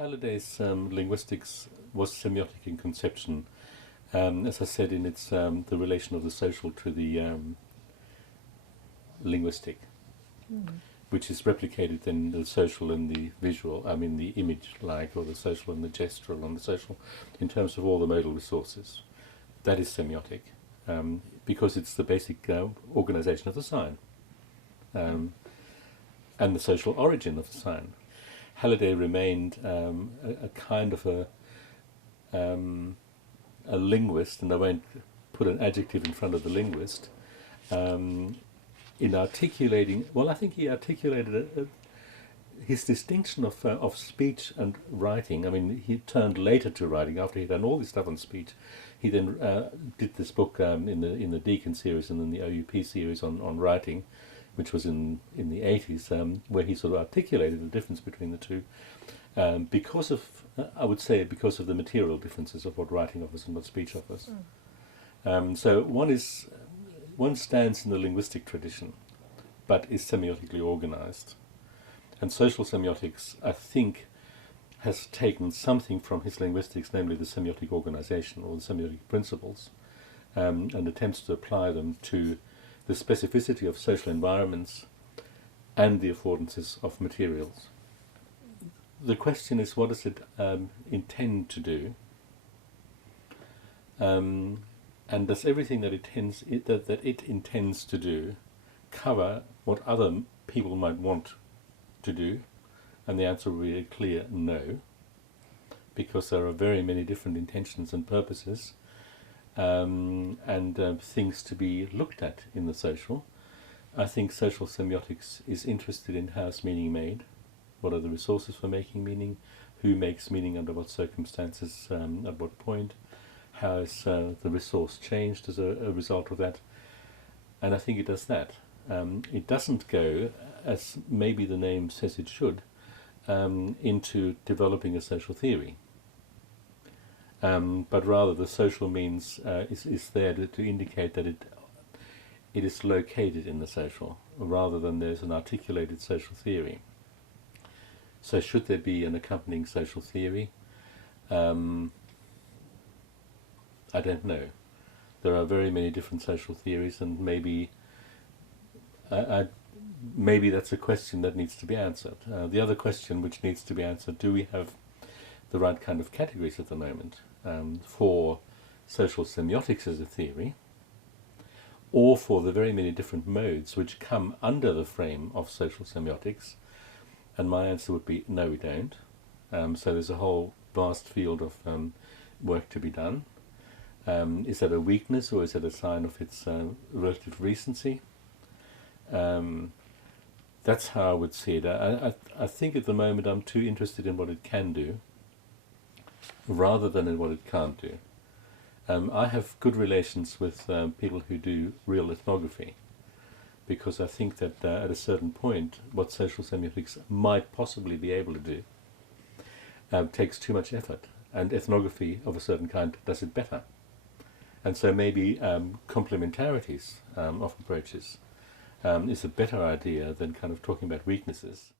Halliday's linguistics was semiotic in conception, as I said, in its the relation of the social to the linguistic, which is replicated in the social and the visual, I mean the image-like, or the social and the gestural and the social, in terms of all the modal resources. That is semiotic, because it's the basic organization of the sign, and the social origin of the sign. Halliday remained a kind of a linguist, and I won't put an adjective in front of the linguist, in articulating. Well, I think he articulated his distinction of speech and writing. I mean, he turned later to writing after he'd done all this stuff on speech. He then did this book in the Deacon series and then the OUP series on writing, which was in the 80s, where he sort of articulated the difference between the two, because of, I would say, because of the material differences of what writing offers and what speech offers. So one stands in the linguistic tradition, but is semiotically organized. And social semiotics, I think, has taken something from his linguistics, namely the semiotic organization or the semiotic principles, and attempts to apply them to the specificity of social environments and the affordances of materials. The question is, what does it intend to do? And does everything that it intends to do cover what other people might want to do? And the answer will be a clear no, because there are very many different intentions and purposes, and things to be looked at in the social. I think social semiotics is interested in how is meaning made, what are the resources for making meaning, who makes meaning under what circumstances, at what point, how is the resource changed as a result of that. And I think it does that. It doesn't go, as maybe the name says it should, into developing a social theory. But rather the social means is there to indicate that it is located in the social, rather than there's an articulated social theory. So should there be an accompanying social theory? I don't know. There are very many different social theories, and maybe maybe that's a question that needs to be answered. The other question which needs to be answered, do we have the right kind of categories at the moment for social semiotics as a theory, or for the very many different modes which come under the frame of social semiotics? And my answer would be no, we don't. So there's a whole vast field of work to be done. Is that a weakness, or is it a sign of its relative recency? That's how I would see it. I think at the moment I'm too interested in what it can do rather than in what it can't do. I have good relations with people who do real ethnography, because I think that at a certain point what social semiotics might possibly be able to do takes too much effort, and ethnography of a certain kind does it better. And so maybe complementarities of approaches is a better idea than kind of talking about weaknesses.